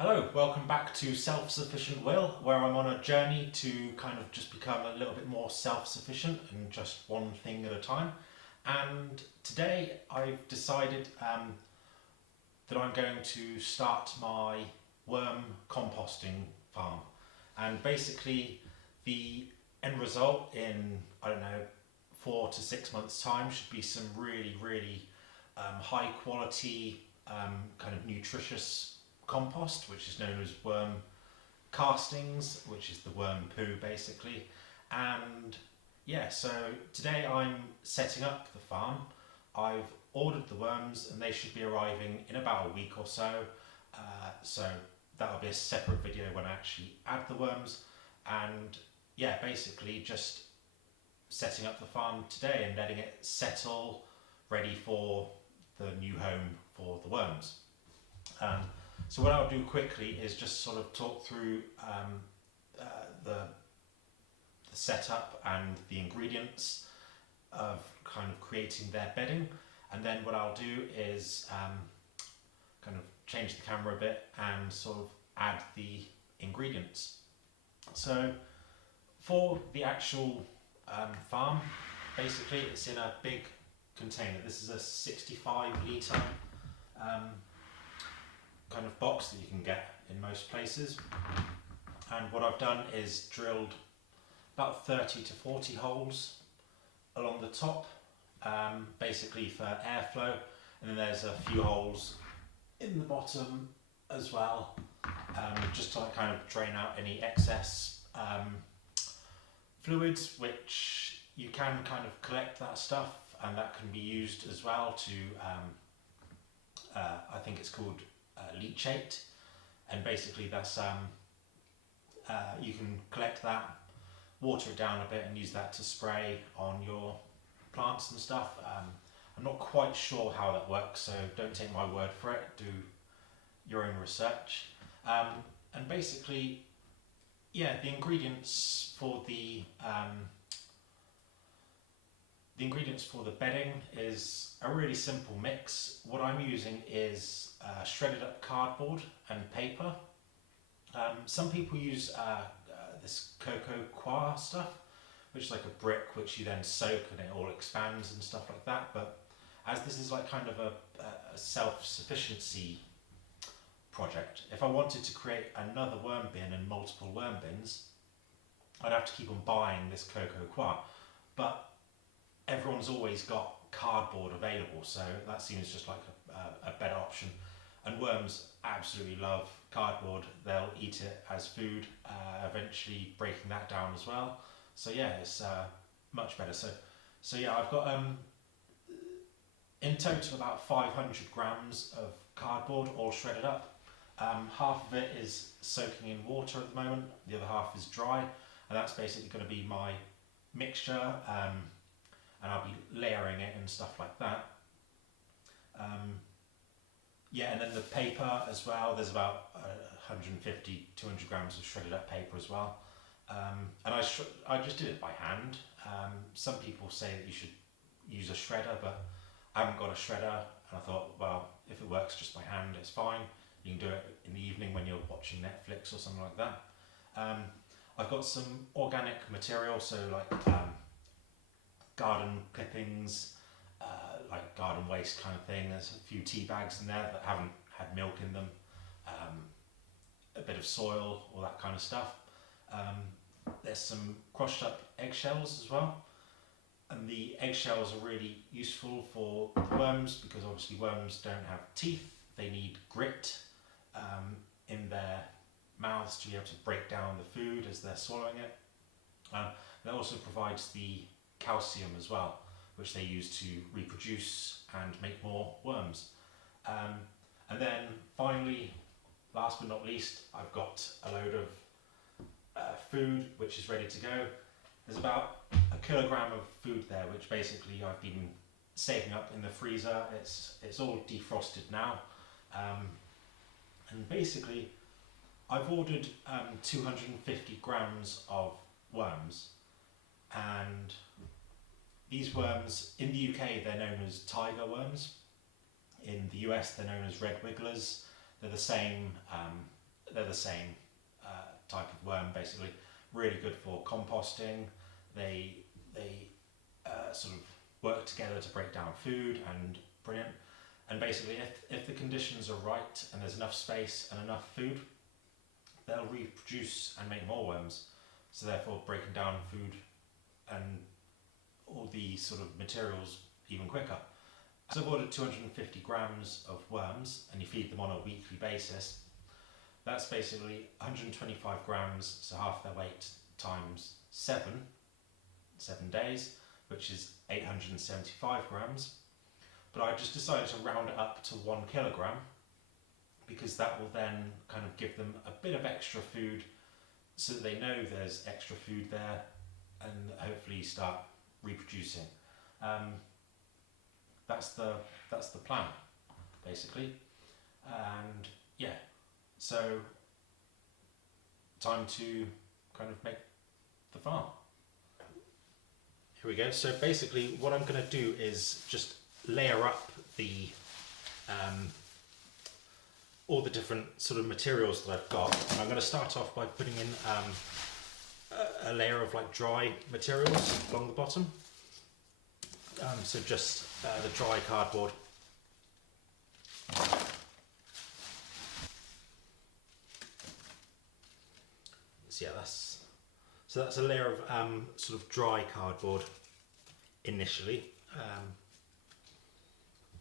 Hello, welcome back to Self-Sufficient Will, where I'm on a journey to kind of just become a little bit more self-sufficient and just one thing at a time. And today I've decided that I'm going to start my worm composting farm. And basically the end result in, I don't know, 4 to 6 months time should be some really high quality kind of nutritious compost, which is known as worm castings, which is the worm poo basically. And yeah, so today I'm setting up the farm. I've ordered the worms and they should be arriving in about a week or so. So that'll be a separate video when I actually add the worms. And yeah, basically just setting up the farm today and letting it settle, ready for the new home for the worms. So what I'll do quickly is just sort of talk through the setup and the ingredients of kind of creating their bedding, and then what I'll do is kind of change the camera a bit and sort of add the ingredients. So for the actual farm, basically it's in a big container. This is a 65 litre kind of box that you can get in most places, and what I've done is drilled about 30 to 40 holes along the top, basically for airflow, and then there's a few holes in the bottom as well, just to kind of drain out any excess fluids, which you can kind of collect that stuff and that can be used as well to I think it's called leachate, and basically that's you can collect that, water it down a bit and use that to spray on your plants and stuff. I'm not quite sure how that works, so don't take my word for it, do your own research. And basically, yeah, the ingredients for the bedding is a really simple mix. What I'm using is shredded up cardboard and paper. Some people use this cocoa coir stuff, which is like a brick which you then soak and it all expands and stuff like that. But as this is like kind of a self-sufficiency project, if I wanted to create another worm bin and multiple worm bins, I'd have to keep on buying this cocoa coir. But everyone's always got cardboard available, so that seems just like a better option. And worms absolutely love cardboard, they'll eat it as food, eventually breaking that down as well. So yeah, it's much better. So yeah, I've got in total about 500 grams of cardboard all shredded up. Half of it is soaking in water at the moment, the other half is dry, and that's basically going to be my mixture, and I'll be layering it and stuff like that. Yeah, and then the paper as well, there's about 150, 200 grams of shredded up paper as well. And I just did it by hand. Some people say that you should use a shredder, but I haven't got a shredder, and I thought, well, if it works just by hand, it's fine. You can do it in the evening when you're watching Netflix or something like that. I've got some organic material, so like garden clippings, like garden waste kind of thing. There's a few tea bags in there that haven't had milk in them, a bit of soil, all that kind of stuff. There's some crushed up eggshells as well, and the eggshells are really useful for the worms because obviously worms don't have teeth, they need grit in their mouths to be able to break down the food as they're swallowing it. That also provides the calcium as well, which they use to reproduce and make more worms. And then finally, last but not least, I've got a load of food which is ready to go. There's about a kilogram of food there, which basically I've been saving up in the freezer. It's all defrosted now, and basically I've ordered 250 grams of worms, and these worms, in the UK they're known as tiger worms, in the US they're known as red wigglers. They're the same they're the same type of worm basically. Really good for composting. They sort of work together to break down food, and brilliant. And basically, if the conditions are right and there's enough space and enough food, they'll reproduce and make more worms. So therefore, breaking down food and all the sort of materials even quicker. So I've ordered 250 grams of worms, and you feed them on a weekly basis. That's basically 125 grams, so half their weight times 7 days, which is 875 grams. But I just decided to round it up to 1 kilogram, because that will then kind of give them a bit of extra food, so that they know there's extra food there, and hopefully start reproducing. That's the plan, basically. And yeah, so time to kind of make the farm. Here we go. So basically what I'm going to do is just layer up the all the different sort of materials that I've got. And I'm going to start off by putting in a layer of like dry materials along the bottom. So just the dry cardboard. So yeah, that's a layer of sort of dry cardboard initially.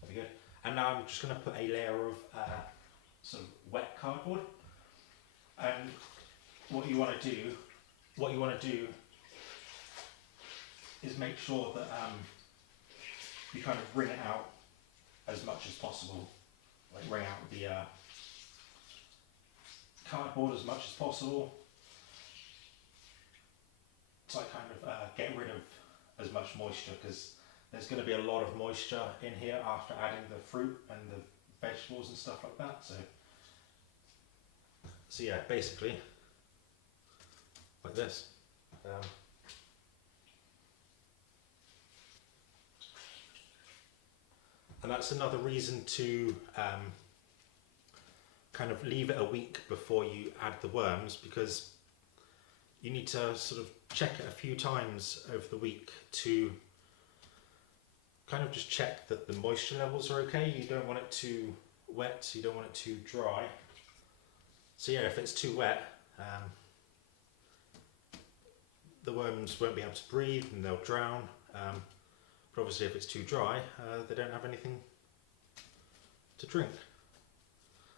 There we go. And now I'm just going to put a layer of sort of wet cardboard. And what you want to do is make sure that you kind of wring it out as much as possible. Like wring out the cardboard as much as possible. To like kind of get rid of as much moisture, because there's going to be a lot of moisture in here after adding the fruit and the vegetables and stuff like that. So yeah, basically like this. And that's another reason to kind of leave it a week before you add the worms, because you need to sort of check it a few times over the week to kind of just check that the moisture levels are okay. You don't want it too wet, you don't want it too dry. So yeah, if it's too wet, the worms won't be able to breathe and they'll drown. But obviously if it's too dry, they don't have anything to drink.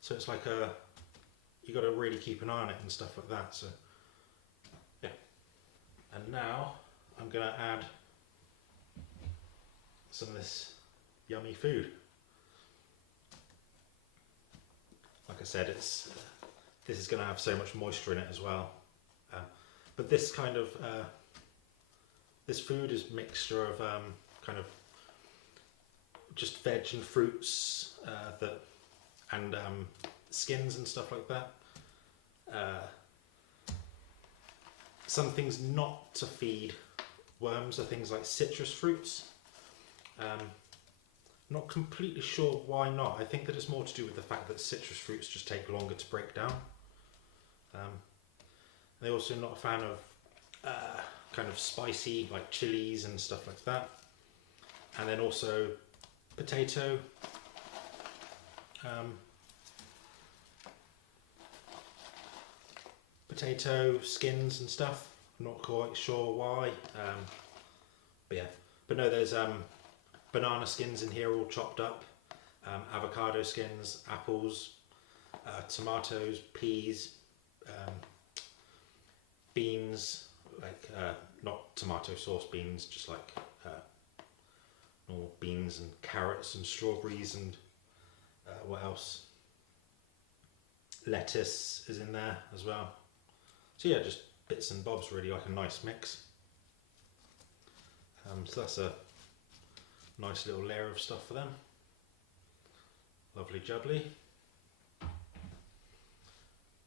So it's like you got to really keep an eye on it and stuff like that. So yeah. And now I'm going to add some of this yummy food. Like I said, this is going to have so much moisture in it as well. But this kind of this food is a mixture of kind of just veg and fruits and skins and stuff like that. Some things not to feed worms are things like citrus fruits. Not completely sure why not. I think that it's more to do with the fact that citrus fruits just take longer to break down. They're also not a fan of kind of spicy, like chilies and stuff like that. And then also potato. Potato skins and stuff. I'm not quite sure why. But yeah. But no, there's banana skins in here all chopped up. Avocado skins, apples, tomatoes, peas, beans, like not tomato sauce beans, just like normal beans, and carrots and strawberries, and what else? Lettuce is in there as well. So yeah, just bits and bobs, really, like a nice mix. So that's a nice little layer of stuff for them. Lovely jubbly.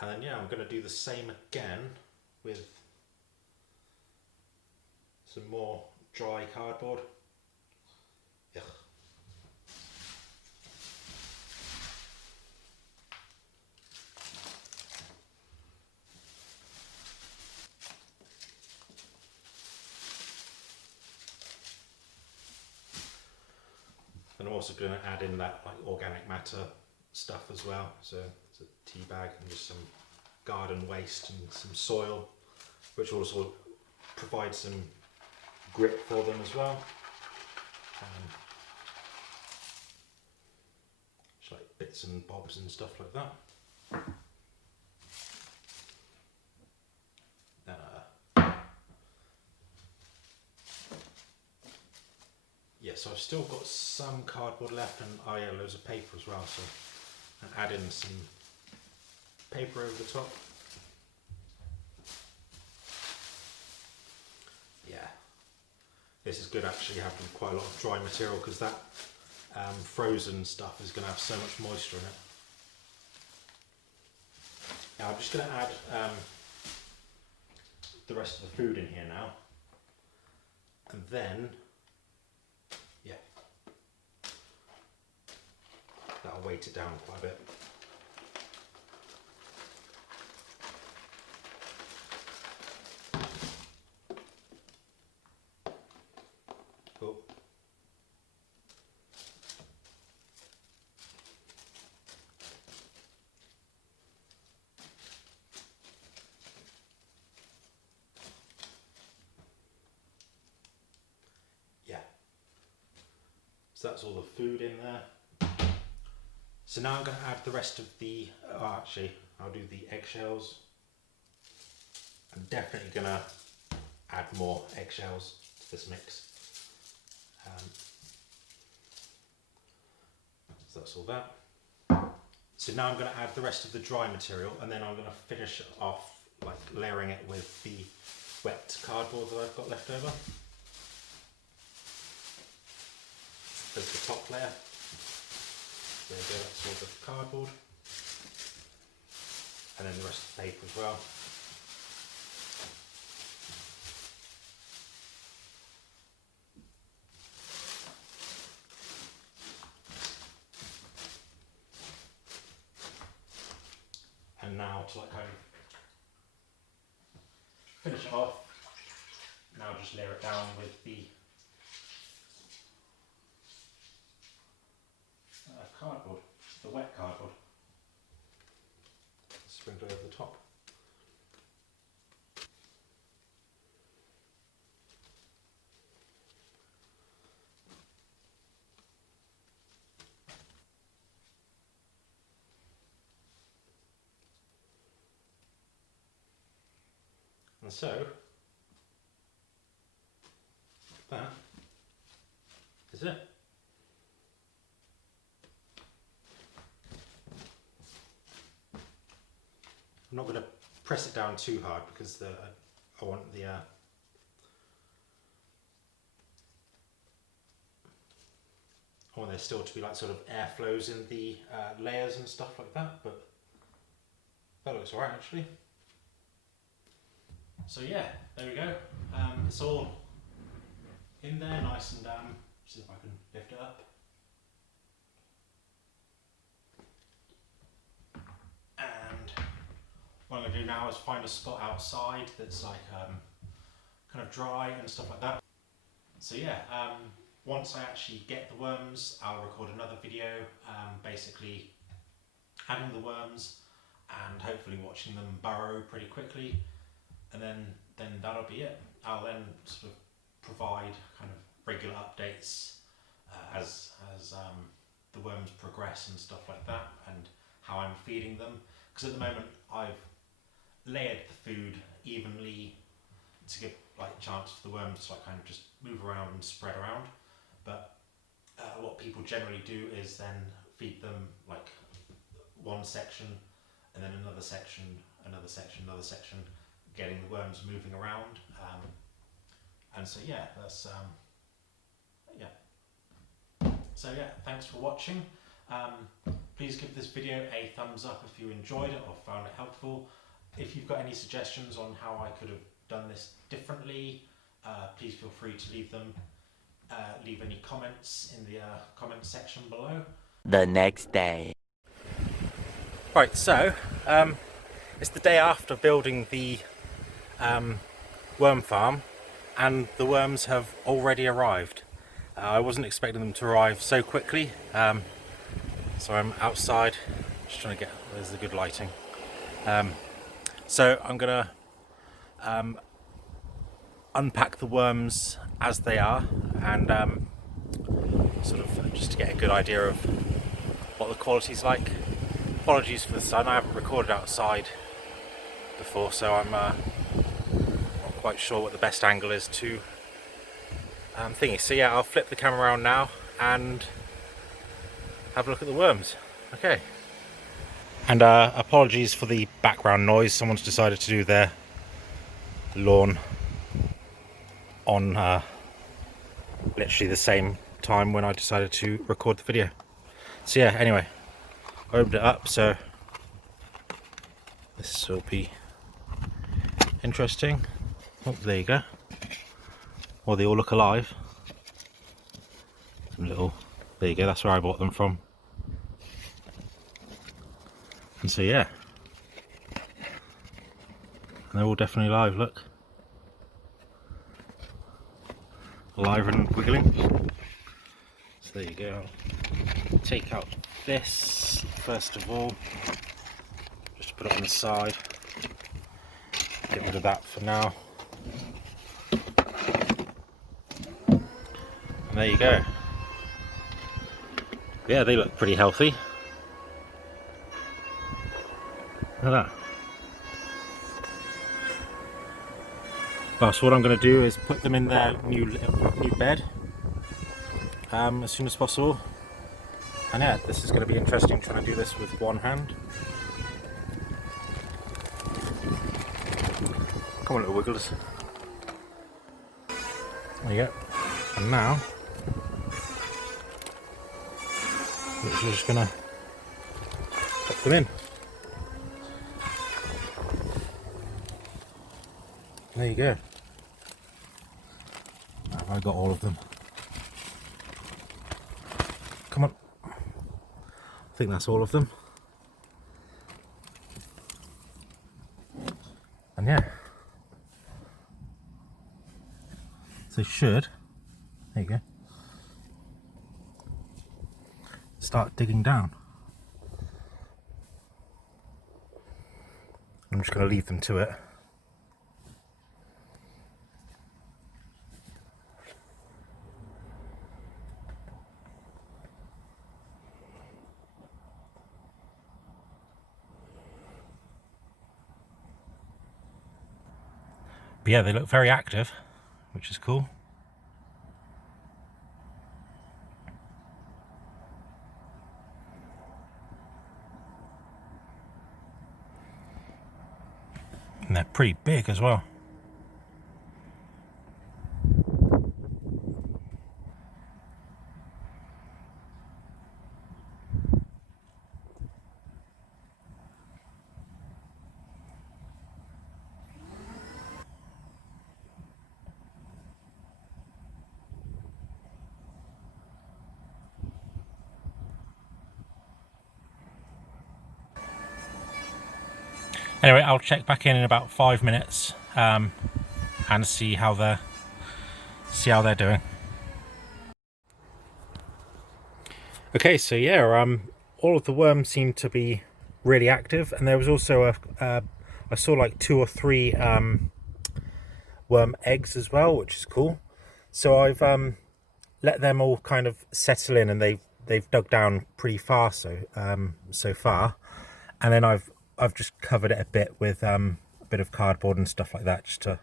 And then yeah, I'm going to do the same again with some more dry cardboard. Ugh. And I'm also going to add in that like organic matter stuff as well. So it's a tea bag and just some garden waste and some soil, which will also provide some grip for them as well. Just like bits and bobs and stuff like that. Yeah, so I've still got some cardboard left, and oh yeah, loads of paper as well, so I'll add in some paper over the top. Yeah, this is good actually, having quite a lot of dry material, because that frozen stuff is going to have so much moisture in it. Now I'm just going to add the rest of the food in here now, and then yeah, that'll weight it down quite a bit. Cool. Yeah. So that's all the food in there. So now I'm going to add the rest of the, actually I'll do the eggshells. I'm definitely going to add more eggshells to this mix. So that's all that. So now I'm going to add the rest of the dry material, and then I'm going to finish it off like layering it with the wet cardboard that I've got left over. There's the top layer. There you go, that's all the cardboard. And then the rest of the paper as well. And now to like kind of finish it off, now just layer it down with the cardboard, the wet cardboard. Sprinkle over the top. And so, that is it. I'm not going to press it down too hard, because I want the I want there still to be like sort of airflows in the layers and stuff like that, but that looks alright actually. So yeah, there we go. It's all in there, nice and see if I can lift it up. And what I'm going to do now is find a spot outside that's like kind of dry and stuff like that. So yeah, once I actually get the worms, I'll record another video, basically adding the worms and hopefully watching them burrow pretty quickly, and then that'll be it. I'll then sort of provide kind of regular updates as the worms progress and stuff like that, and how I'm feeding them, because at the moment I've layered the food evenly to give like a chance for the worms to like kind of just move around and spread around. But what people generally do is then feed them like one section and then another section, another section, another section, getting the worms moving around. And so yeah, that's yeah. So yeah, thanks for watching. Please give this video a thumbs up if you enjoyed it or found it helpful. If you've got any suggestions on how I could have done this differently, please feel free to leave them. Leave any comments in the comment section below. The next day. Right, so it's the day after building the worm farm, and the worms have already arrived. I wasn't expecting them to arrive so quickly, so I'm outside just trying to get, there's the good lighting. So I'm gonna unpack the worms as they are, and sort of just to get a good idea of what the quality's like. Apologies for the sun, I haven't recorded outside before, so I'm not quite sure what the best angle is to thingy. So yeah, I'll flip the camera around now and have a look at the worms. Okay. And apologies for the background noise, someone's decided to do their lawn on literally the same time when I decided to record the video. So yeah, anyway, I opened it up, so this will be interesting. Oh, there you go. Well, they all look alive. Some little, there you go, that's where I bought them from. And so yeah, and they're all definitely alive, look. Alive and wiggling. So there you go. Take out this first of all, just put it on the side, get rid of that for now, and there you go. Yeah, they look pretty healthy. Look at that. Well, so what I'm going to do is put them in their new bed as soon as possible. And yeah, this is going to be interesting trying to do this with one hand. Come on, little wigglers. There you go. And now, we're just going to put them in. There you go. Have I got all of them? Come on. I think that's all of them. And yeah. So should, there you go, start digging down. I'm just going to leave them to it. But yeah, they look very active, which is cool. And they're pretty big as well. Anyway, I'll check back in about 5 minutes and see how they're doing. Okay, so yeah, all of the worms seem to be really active, and there was also I saw like 2 or 3 worm eggs as well, which is cool. So I've let them all kind of settle in, and they've dug down pretty far so far, and then I've just covered it a bit with a bit of cardboard and stuff like that, just to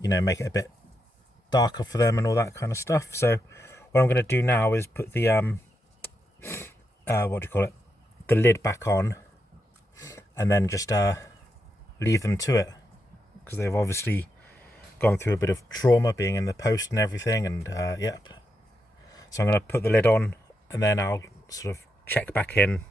you know, make it a bit darker for them and all that kind of stuff. So what I'm going to do now is put the what do you call it, the lid back on, and then just leave them to it, because they've obviously gone through a bit of trauma being in the post and everything. And yeah, so I'm going to put the lid on, and then I'll sort of check back in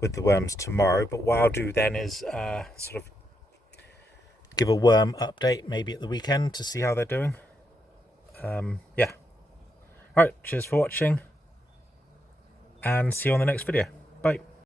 with the worms tomorrow. But what I'll do then is sort of give a worm update maybe at the weekend to see how they're doing. Yeah. Alright, cheers for watching, and see you on the next video. Bye.